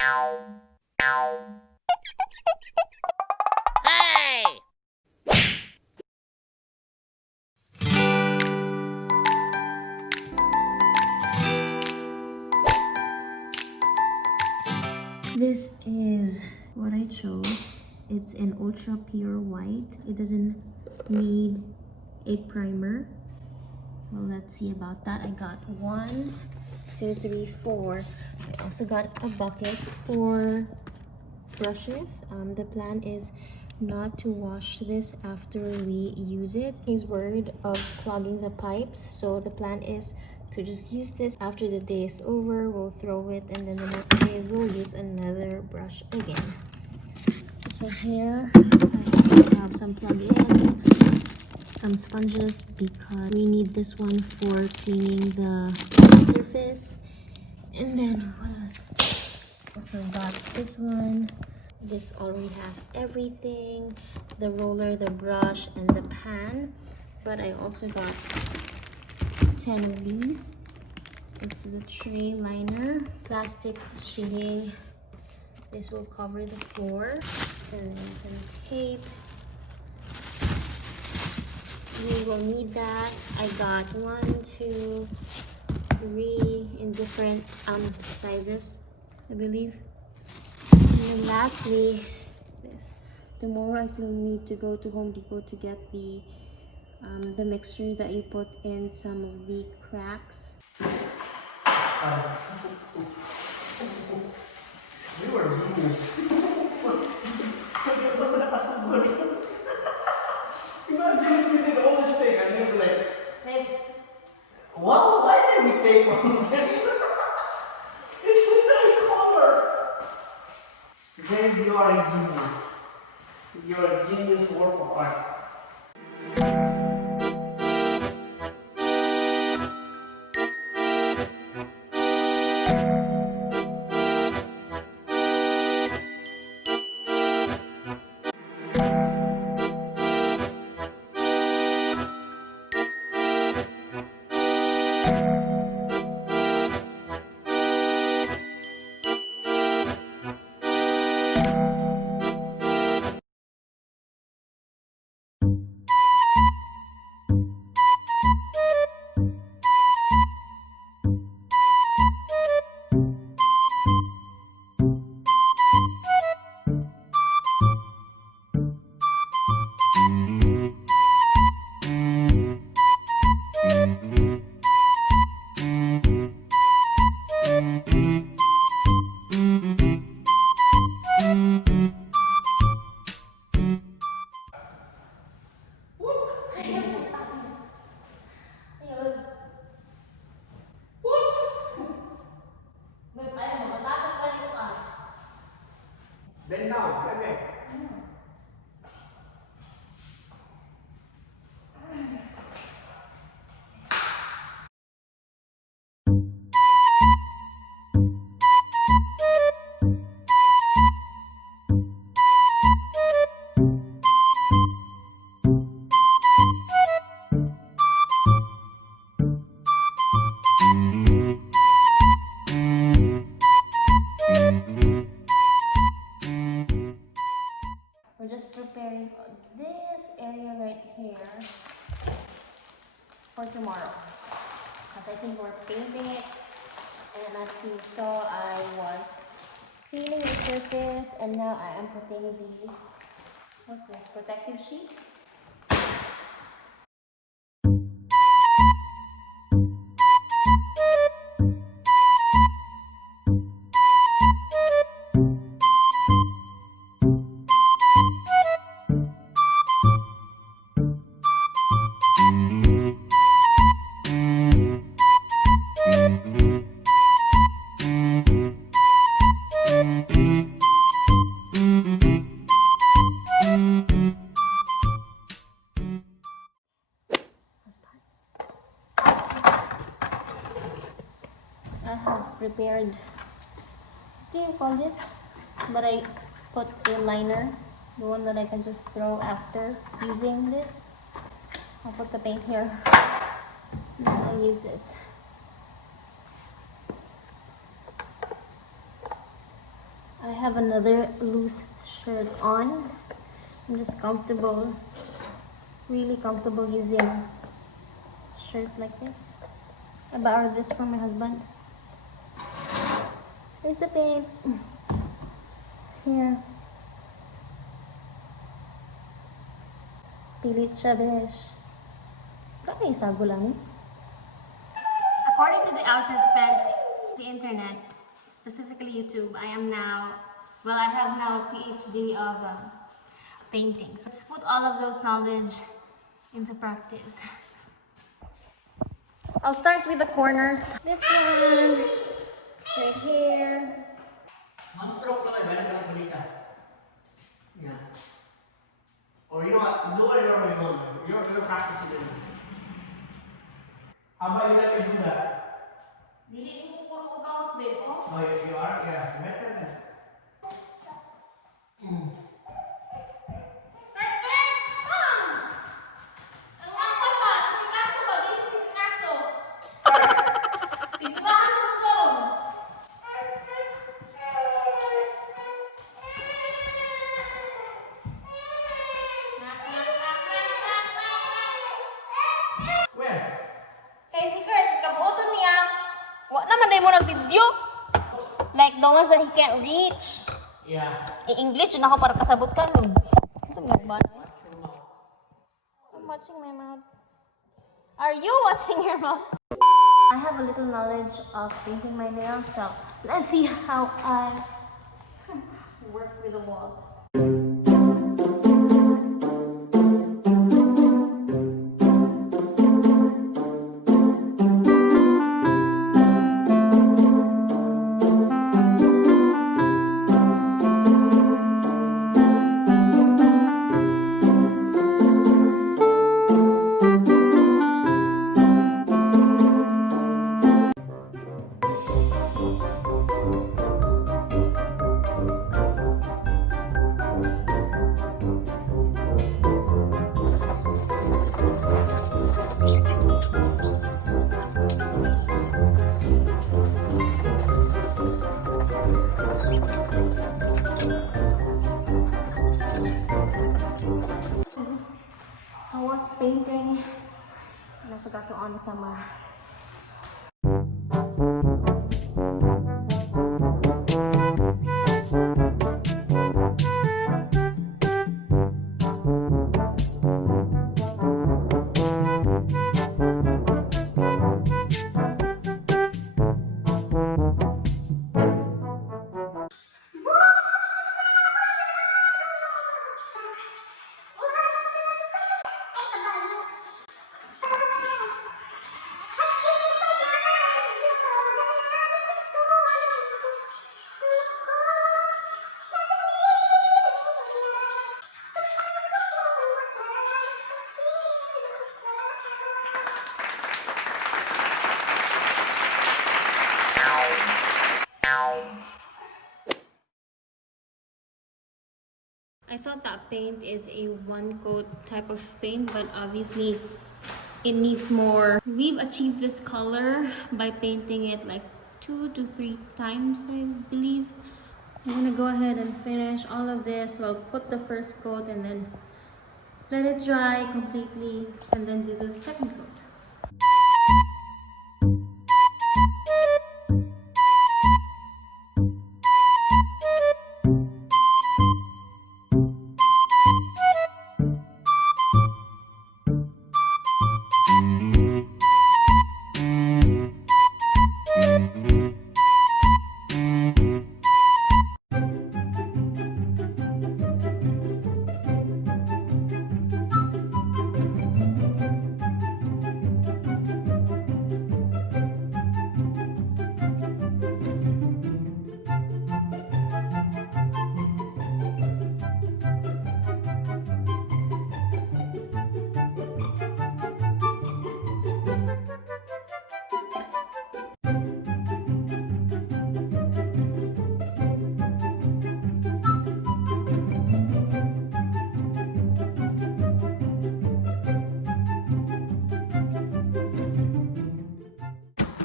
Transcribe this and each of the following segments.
Hey! This is what I chose. It's an ultra pure white. It doesn't need a primer. Well, let's see about that. I got 1, 2, 3, 4. I also got a bucket for brushes. The plan is not to wash this after we use it. He's worried of clogging the pipes, so the plan is to just use this after the day is over. We'll throw it, and then the next day we'll use another brush again. So here I have some plug-ins, some sponges, because we need this one for cleaning the surface. And then what else? Also got this one. This already has everything, the roller, the brush, and the pan. But I also got 10 of these. It's the tray liner, plastic sheeting. This will cover the floor. And then some tape. We will need that. I got 1, 2, 3 in different sizes, I believe. And then lastly, this. Tomorrow I still need to go to Home Depot to get the mixture that you put in some of the cracks. You are genius. Imagine if we did all this thing and you're like, Hey, wow, why did we take on this? It's the same color. Then you are a genius. You are a genius work of art. Bend down, bend back. we're just preparing this area right here for tomorrow, because I think we're painting it. And as you saw, I was cleaning the surface, and now I am putting the, what's this, protective sheet. I have prepared, what do you call this? But I put a liner, the one that I can just throw after using this. I'll put the paint here. And then I'll use this. I have another loose shirt on. I'm just comfortable, really comfortable using a shirt like this. I borrowed this from my husband. Here's the paint. Here. Pilit siya, besh. Kaya isago lang. According to the hours I spent the internet, specifically YouTube, I have now a PhD of painting. So let's put all of those knowledge into practice. I'll start with the corners. This one, right here. One stroke lang, meron ka lang balikan. Yeah. Or you know what, do whatever you want. You're practicing it. How about you let me do that? Dili mo ko gamot, babe, oh? Oh, you are? Yeah, better than. Video like the ones that he can't reach. Yeah. In English, yun ako para kasabot ka nun. Ito mo ba? I'm watching my mouth. Are you watching your mouth? I have a little knowledge of painting my nails, so let's see how I work with the wall. I was painting and I forgot to on the camera. I thought that paint is a one coat type of paint, but obviously it needs more. We've achieved this color by painting it like 2 to 3 times, I believe. I'm gonna go ahead and finish all of this. We'll put the first coat and then let it dry completely and then do the second coat.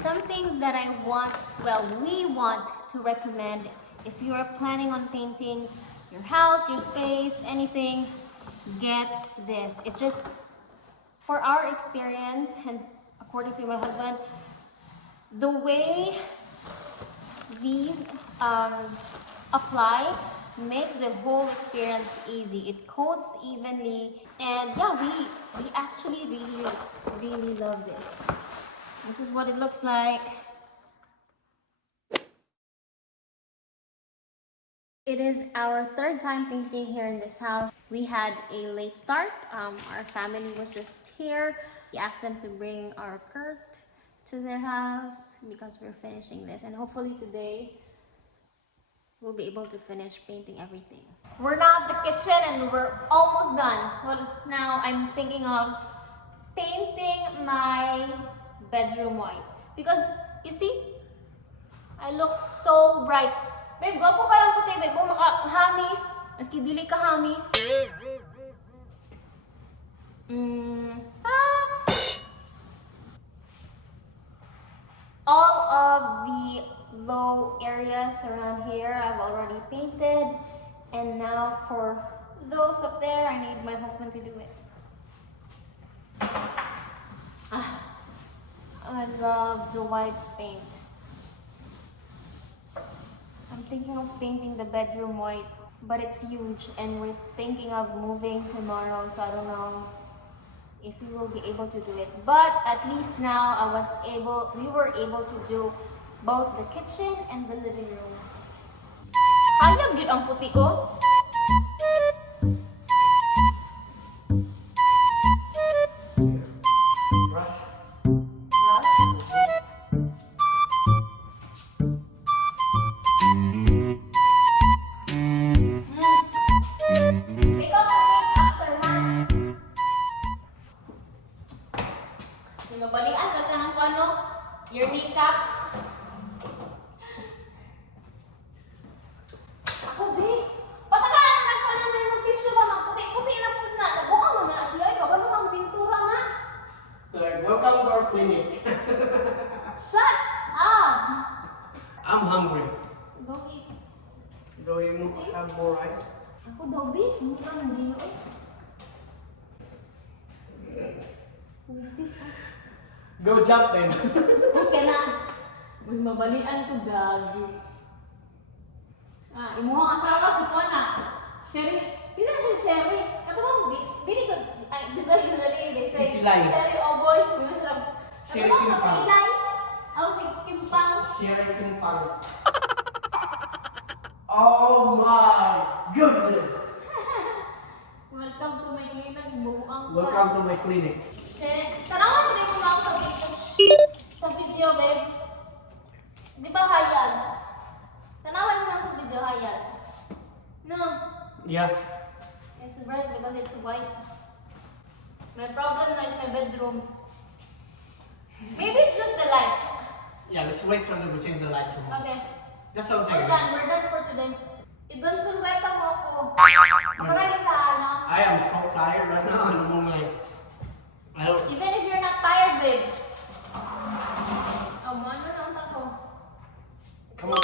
Something that we want to recommend If you are planning on painting your house, your space, anything, get this. It just, for our experience and according to my husband, the way these apply makes the whole experience easy. It coats evenly, and yeah, we actually really love this. This is what it looks like. It is our third time painting here in this house. We had a late start. Our family was just here. We asked them to bring our Kurt to their house because we're finishing this, and hopefully today we'll be able to finish painting everything. We're now at the kitchen and we're almost done. Well, now I'm thinking of painting my bedroom white because you see, I look so bright. Babe, gwapo ka lang puti, babe. Kung makahamis, maski dili ka hamis. All of the low areas around here I've already painted. And now for those up there, I need my husband to do it. I love the white paint. I'm thinking of painting the bedroom white, but it's huge and we're thinking of moving tomorrow, so I don't know if we will be able to do it. But at least now we were able to do both the kitchen and the living room. Hayag yun ang puti ko. Mabalian ka ng ano, your makeup. Ako, babe. Patakalan na ko na yung tissue ba? Magputi-puti na po na. Nabuka mo na siya. Kabalo kang pintura na. Welcome to our clinic. Shut up! I'm hungry. Go eat. Do you have more rice? Ako daw, babe. Hindi ka nandino eh. Pusit. Go jump then. Okay na. May mabalian ko, gagi. Imuhang asawa si Kona. Sherry. Hindi na siya Sherry. Ito mo, dili ko. Ay, di ba usually they say, Pilay. Sherry, oh boy. Sherry Kimpang. Pilay. Ako si Kimpang. Sherry Kimpang. Oh my goodness. Welcome to my clinic. Buang ko. Welcome to my clinic. Tanawan ko rin mo ako sa video, babe. Di ba hayal? Tanawan mo lang sa video, hayal. No. Yeah. It's bright because it's white. My problem now is my bedroom. Maybe it's just the lights. Yeah, let's wait until we change the lights. Okay. That's what I'm saying. We're done for today. Idon sulweta mo ako. Magaling sa ano? I am so tired right now. I'm like, I don't. Even if you're not tired, babe. Oh, ano na ang tako? Come on.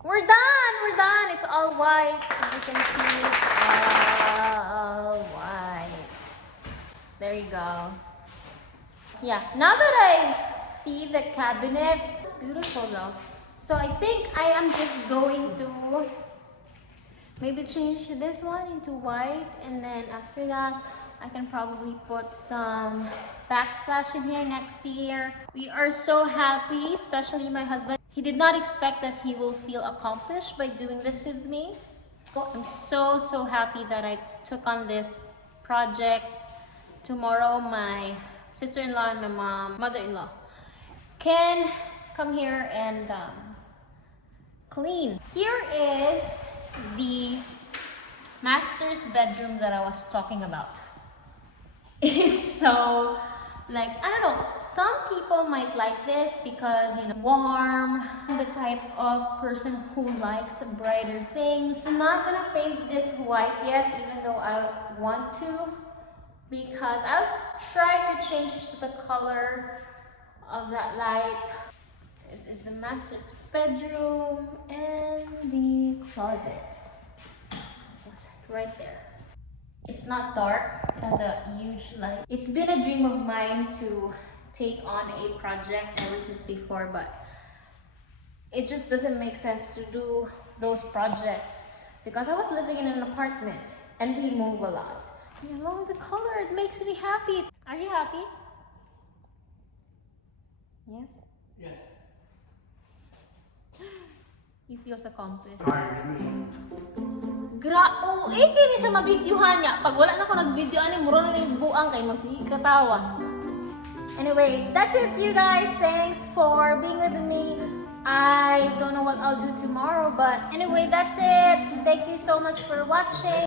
We're done! We're done! It's all white. As you can see, it's all white. There you go. Yeah, now that I see the cabinet, it's beautiful though. So I think I am just going to maybe change this one into white, and then after that, I can probably put some backsplash in here next year. We are so happy, especially my husband. He did not expect that he will feel accomplished by doing this with me. I'm so happy that I took on this project. Tomorrow, my sister-in-law and my mother-in-law can come here and clean. Here is the master's bedroom that I was talking about. It's so, like, I don't know, some people might like this because, you know, warm. I'm the type of person who likes brighter things. I'm not gonna paint this white yet, even though I want to, because I'll try to change the color of that light. This is the the master's bedroom and the closet. Right there. It's not dark, it has a huge light. It's been a dream of mine to take on a project ever since before, but it just doesn't make sense to do those projects because I was living in an apartment and we move a lot. I love the color, it makes me happy. Are you happy? Yes? Yes. You feel accomplished. Kini siya mabidyuhan niya. Pag wala na ko nag-video, muro na yung buang kay Masig katawa. Anyway, that's it, you guys. Thanks for being with me. I don't know what I'll do tomorrow, but anyway, that's it. Thank you so much for watching.